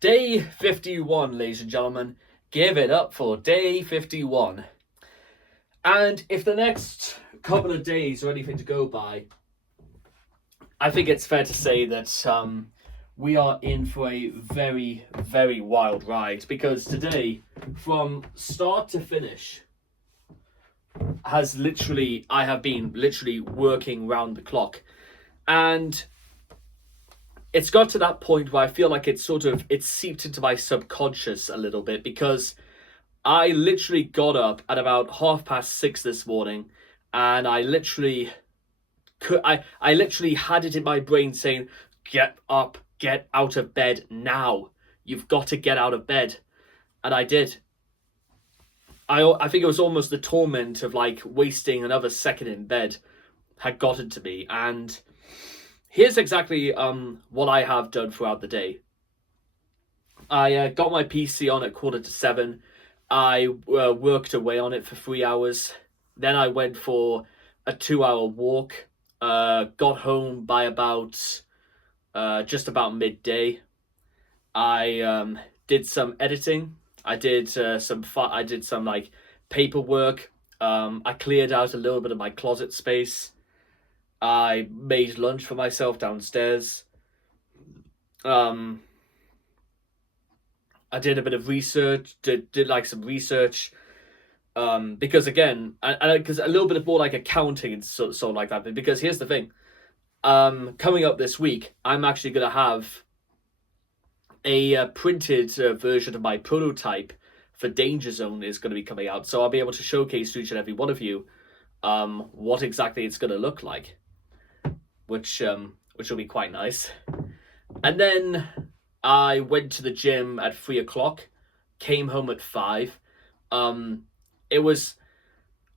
Day 51, ladies and gentlemen. Give it up for day 51. And if the next couple of days are anything to go by, I think it's fair to say that we are in for a very, very wild ride. Because today, from start to finish, I have been literally working round the clock. And it's got to that point where I feel like it's seeped into my subconscious a little bit, because I literally got up at about 6:30 this morning, and I literally had it in my brain saying, "Get up, get out of bed now. You've got to get out of bed," and I did. I think it was almost the torment of like wasting another second in bed had gotten to me, and here's exactly what I have done throughout the day. I got my PC on at 7:15. I worked away on it for 3 hours. Then I went for a 2 hour walk. Got home by about just about midday. I did some editing. I did some like paperwork. I cleared out a little bit of my closet space. I made lunch for myself downstairs. I did a bit of research. Did like some research. Because again, because a little bit of more like accounting and so like that. Because here's the thing. Coming up this week, I'm actually gonna have a printed version of my prototype for Danger Zone is going to be coming out. So I'll be able to showcase to each and every one of you what exactly it's going to look like, which will be quite nice. And then I went to the gym at 3:00, came home at 5. It was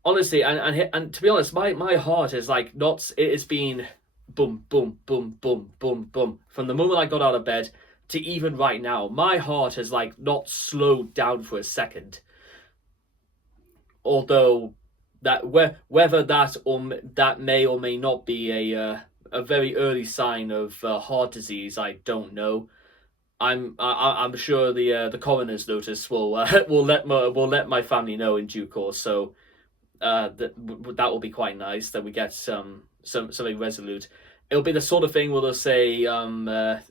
honestly, and to be honest, my heart is like not. It has been boom, boom, boom, boom, boom, boom from the moment I got out of bed to even right now. My heart has like not slowed down for a second. Although whether that may or may not be a very early sign of heart disease, I don't know. I'm sure the coroner's notice will let my family know in due course. So that will be quite nice that we get something resolute. It'll be the sort of thing where they'll say, your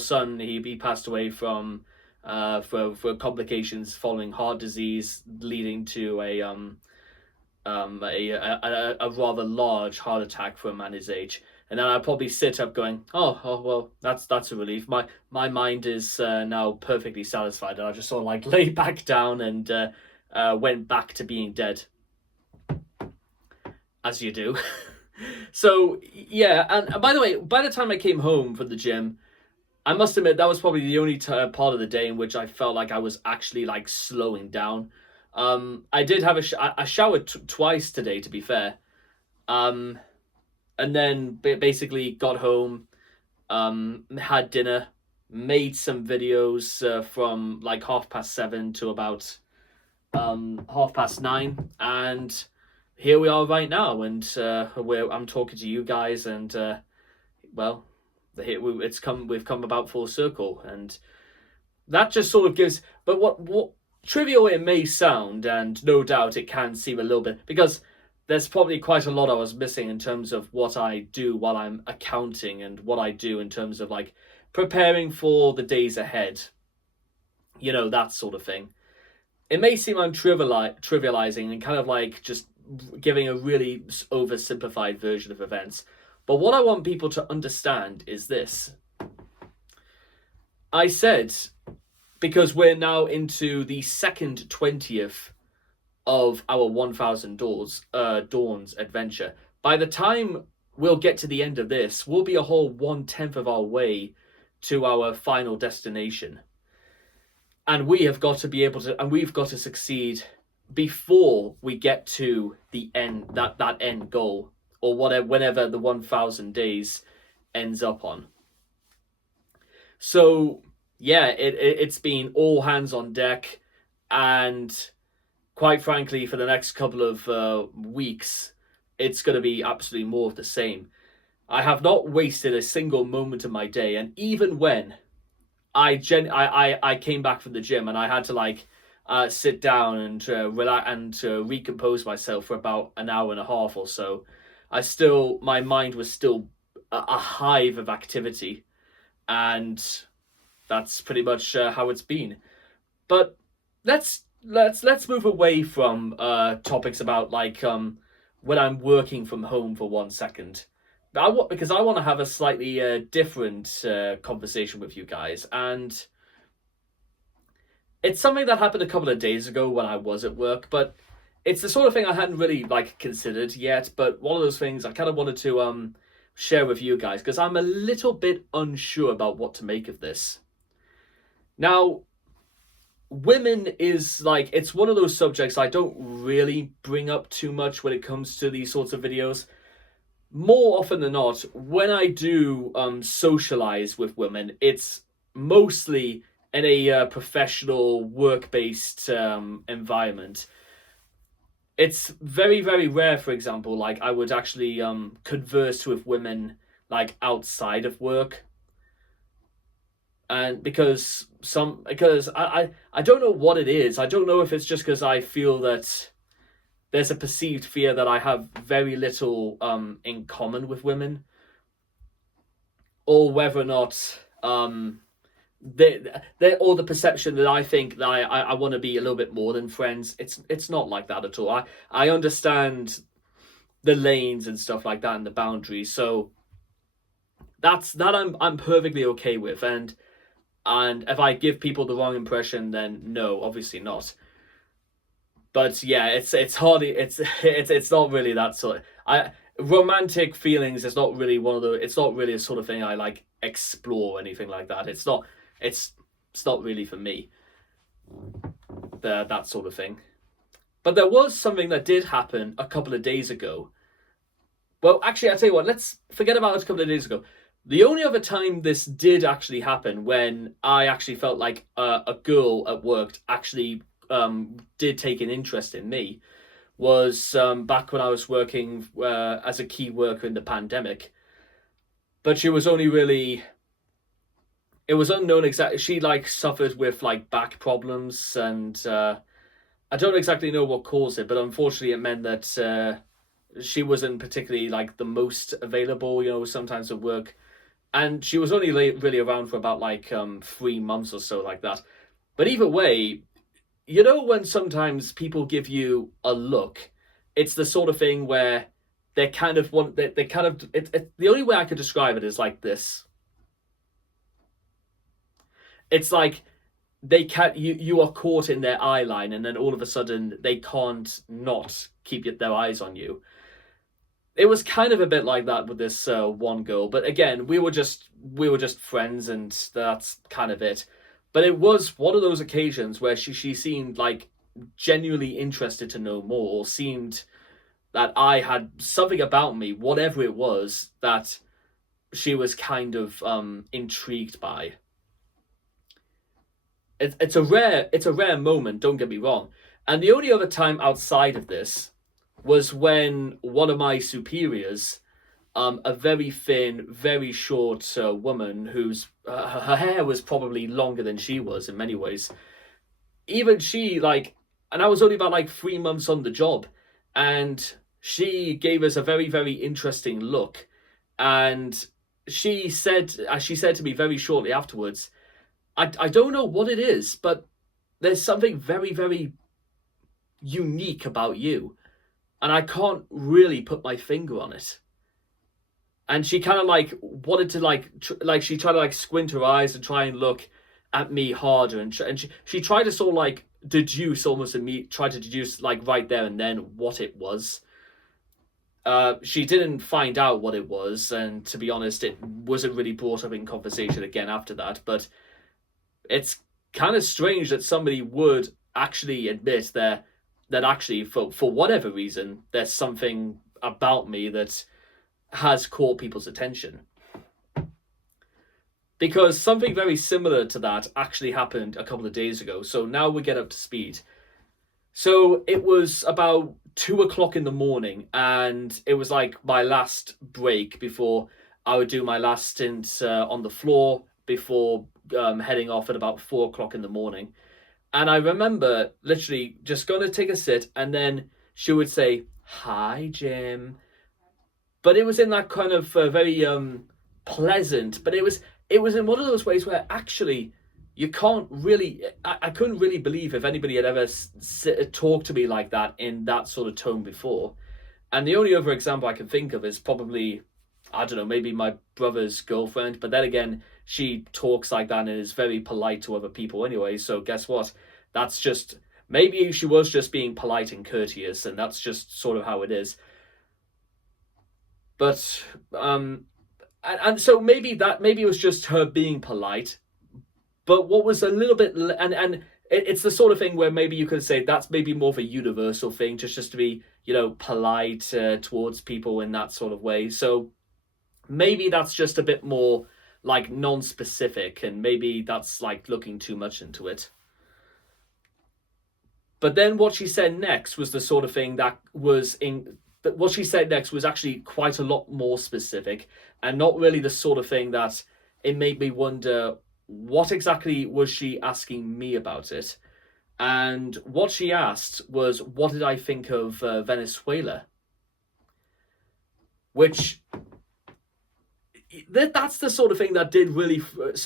son he passed away from for complications following heart disease, leading to a rather large heart attack for a man his age. And then I'll probably sit up going, oh well, that's a relief. My mind is now perfectly satisfied, and I just sort of like lay back down and went back to being dead, as you do. So yeah, and by the way, by the time I came home from the gym, I must admit that was probably the only part of the day in which I felt like I was actually like slowing down. I did have I showered twice today, to be fair, and then basically got home, had dinner, made some videos from like 7:30 to about 9:30, and here we are right now, and I'm talking to you guys, and well, we've come about full circle, and that just sort of gives. But what trivial it may sound, and no doubt it can seem a little bit, because there's probably quite a lot I was missing in terms of what I do while I'm accounting, and what I do in terms of like preparing for the days ahead, that sort of thing. It may seem I'm trivializing and kind of like just giving a really oversimplified version of events. But what I want people to understand is this. I said, because we're now into the second 20th of our 1000 Dawns adventure. By the time we'll get to the end of this, we'll be a whole 1/10 of our way to our final destination. And we've got to succeed before we get to the end, that end goal, or whenever the 1000 days ends up on. So yeah, it's been all hands on deck, and quite frankly, for the next couple of weeks, it's going to be absolutely more of the same. I have not wasted a single moment of my day, and even when I came back from the gym and I had to like sit down and relax and recompose myself for about an hour and a half or so. My mind was still a hive of activity, and that's pretty much how it's been. But let's move away from topics about like when I'm working from home for 1 second. Because I want to have a slightly different conversation with you guys, and it's something that happened a couple of days ago when I was at work, but it's the sort of thing I hadn't really like considered yet. But one of those things I kind of wanted to share with you guys because I'm a little bit unsure about what to make of this. Now, women is like, it's one of those subjects I don't really bring up too much when it comes to these sorts of videos. More often than not, when I do socialize with women, it's mostly in a professional, work-based environment. It's very, very rare, for example, like I would actually converse with women like outside of work. And because I don't know what it is. I don't know if it's just because I feel that there's a perceived fear that I have very little in common with women, or whether or not they or the perception that I think that I want to be a little bit more than friends. It's not like that at all. I understand the lanes and stuff like that and the boundaries, so that I'm perfectly okay with. And if I give people the wrong impression, then no, obviously not. But yeah, it's hardly it's not really that sort of, romantic feelings is not really one of the, it's not really a sort of thing I like explore or anything like that. It's not really for me, that sort of thing. But there was something that did happen a couple of days ago. Well, actually, I'll tell you what, let's forget about it a couple of days ago. The only other time this did actually happen when I actually felt like a girl at work actually did take an interest in me was back when I was working as a key worker in the pandemic. But she was only really, it was unknown exactly. She like suffered with like back problems, and I don't exactly know what caused it, but unfortunately it meant that she wasn't particularly like the most available, sometimes at work. And she was only really around for about like 3 months or so, like that. But either way, when sometimes people give you a look, it's the sort of thing where they kind of want, they kind of, the only way I could describe it is like this. It's like they can't, you are caught in their eye line, and then all of a sudden they can't not keep their eyes on you. It was kind of a bit like that with this one girl, but again, we were just friends, and that's kind of it. But it was one of those occasions where she seemed like genuinely interested to know more, or seemed that I had something about me, whatever it was, that she was kind of intrigued by. It's a rare moment, don't get me wrong. And the only other time outside of this was when one of my superiors, a very thin, very short woman whose her hair was probably longer than she was in many ways. Even she, like, and I was only about like 3 months on the job, and she gave us a very, very interesting look. And she said to me very shortly afterwards, I don't know what it is, but there's something very, very unique about you, and I can't really put my finger on it. And she kind of like wanted to like she tried to like squint her eyes and try and look at me harder, and she tried to sort of like deduce almost try to deduce like right there and then what it was. She didn't find out what it was, and to be honest, it wasn't really brought up in conversation again after that. But it's kind of strange that somebody would actually admit that actually for whatever reason there's something about me that has caught people's attention. Because something very similar to that actually happened a couple of days ago. So now we get up to speed. So it was about 2 o'clock in the morning, and it was like my last break before I would do my last stint on the floor before heading off at about 4 o'clock in the morning. And I remember literally just going to take a sit, and then she would say, "Hi, Jim." But it was in that kind of very pleasant, but it was in one of those ways where actually you can't really, I couldn't really believe if anybody had ever talked to me like that in that sort of tone before. And the only other example I can think of is probably, I don't know, maybe my brother's girlfriend. But then again, she talks like that and is very polite to other people anyway. So guess what? That's just, maybe she was just being polite and courteous, and that's just sort of how it is. But and so maybe it was just her being polite. But what was a little bit, and it's the sort of thing where maybe you could say that's maybe more of a universal thing, just to be, polite towards people in that sort of way. So maybe that's just a bit more like non-specific, and maybe that's like looking too much into it. But then what she said next was the sort of thing that was in. But what she said next was actually quite a lot more specific, and not really the sort of thing that it made me wonder what exactly was she asking me about it. And what she asked was, what did I think of Venezuela? Which, that's the sort of thing that did really,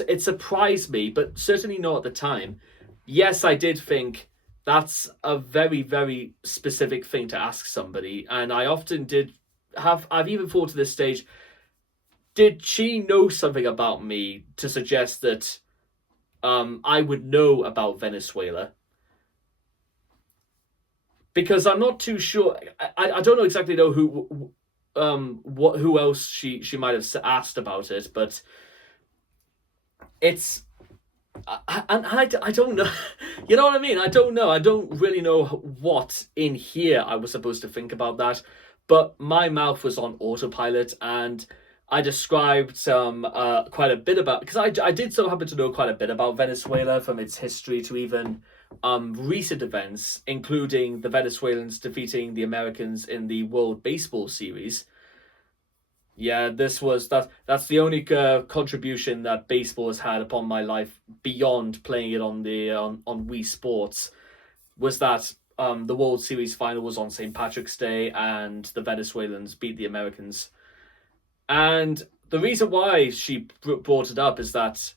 it surprised me, but certainly not at the time. Yes, I did think that's a very, very specific thing to ask somebody. And I often I've even thought to this stage, did she know something about me to suggest that I would know about Venezuela? Because I'm not too sure. I don't know exactly know who else she might have asked about it, but it's. And I don't know. You know what I mean? I don't know. I don't really know what in here I was supposed to think about that. But my mouth was on autopilot, and I described quite a bit about, because I did so happen to know quite a bit about Venezuela, from its history to even recent events, including the Venezuelans defeating the Americans in the World Baseball Series. Yeah, that's the only contribution that baseball has had upon my life beyond playing it on the on Wii Sports, was that the World Series final was on St. Patrick's Day, and the Venezuelans beat the Americans. And the reason why she brought it up is that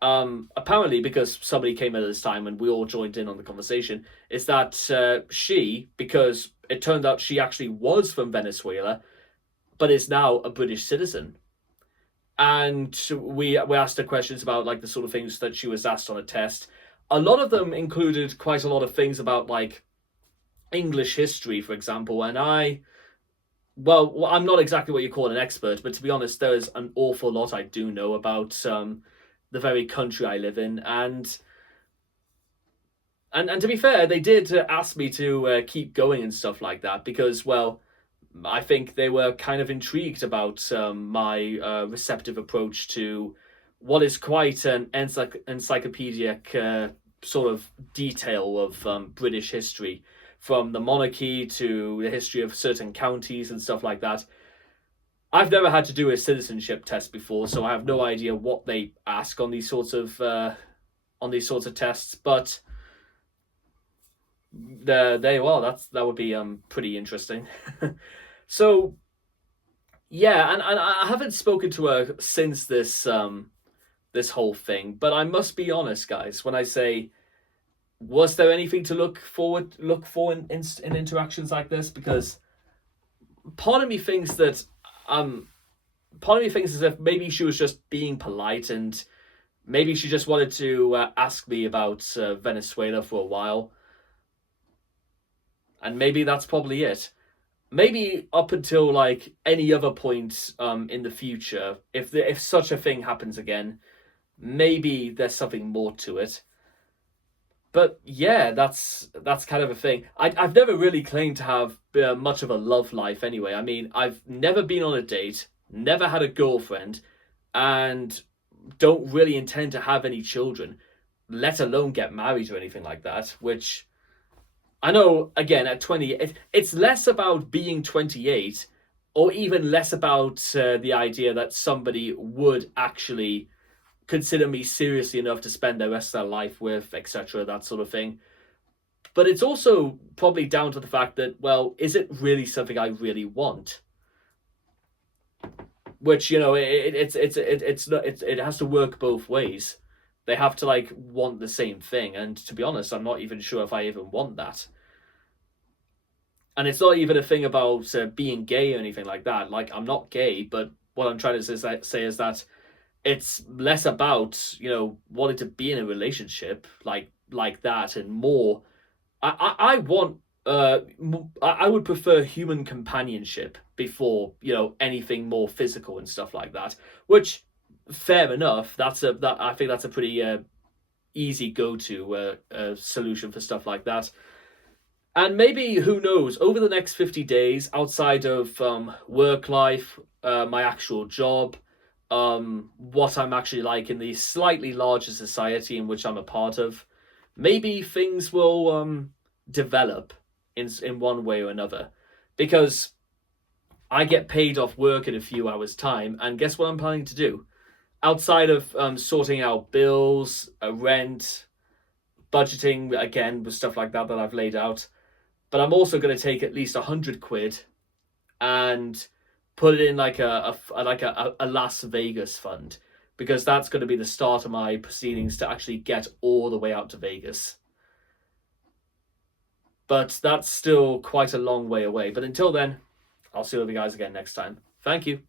apparently, because somebody came in at this time and we all joined in on the conversation, is that because it turned out she actually was from Venezuela, but is now a British citizen. And we asked her questions about like the sort of things that she was asked on a test. A lot of them included quite a lot of things about like English history, for example. And I'm not exactly what you call an expert, but to be honest, there is an awful lot I do know about the very country I live in. And to be fair, they did ask me to keep going and stuff like that, because, well, I think they were kind of intrigued about my receptive approach to what is quite an encyclopedic sort of detail of British history, from the monarchy to the history of certain counties and stuff like that. I've never had to do a citizenship test before, so I have no idea what they ask on these sorts of tests. But there you are. That would be pretty interesting. So yeah, and I haven't spoken to her since this whole thing, but I must be honest, guys, when I say, was there anything to look for in interactions like this? Because part of me thinks as if maybe she was just being polite, and maybe she just wanted to ask me about Venezuela for a while, and maybe that's probably it. Maybe up until like any other point in the future, if such a thing happens again, maybe there's something more to it. But yeah, that's kind of a thing. I've never really claimed to have much of a love life anyway. I mean, I've never been on a date, never had a girlfriend, and don't really intend to have any children, let alone get married or anything like that, which I know, again, at 20, it's less about being 28, or even less about the idea that somebody would actually consider me seriously enough to spend the rest of their life with, etc., that sort of thing. But it's also probably down to the fact that, well, is it really something I really want? Which, you know, it has to work both ways. They have to like want the same thing, and to be honest, I'm not even sure if I even want that. And it's not even a thing about being gay or anything like that. Like, I'm not gay, but what I'm trying to say is that it's less about, you know, wanting to be in a relationship like that, and more. I want I would prefer human companionship before, you know, anything more physical and stuff like that. Which, fair enough. I think that's a pretty easy go to solution for stuff like that. And maybe, who knows, over the next 50 days, outside of work life, my actual job, what I'm actually like in the slightly larger society in which I'm a part of, maybe things will develop in one way or another. Because I get paid off work in a few hours' time, and guess what I'm planning to do? Outside of sorting out bills, rent, budgeting, again, with stuff like that I've laid out, but I'm also going to take at least 100 quid and put it in like a Las Vegas fund, because that's going to be the start of my proceedings to actually get all the way out to Vegas. But that's still quite a long way away. But until then, I'll see you guys again next time. Thank you.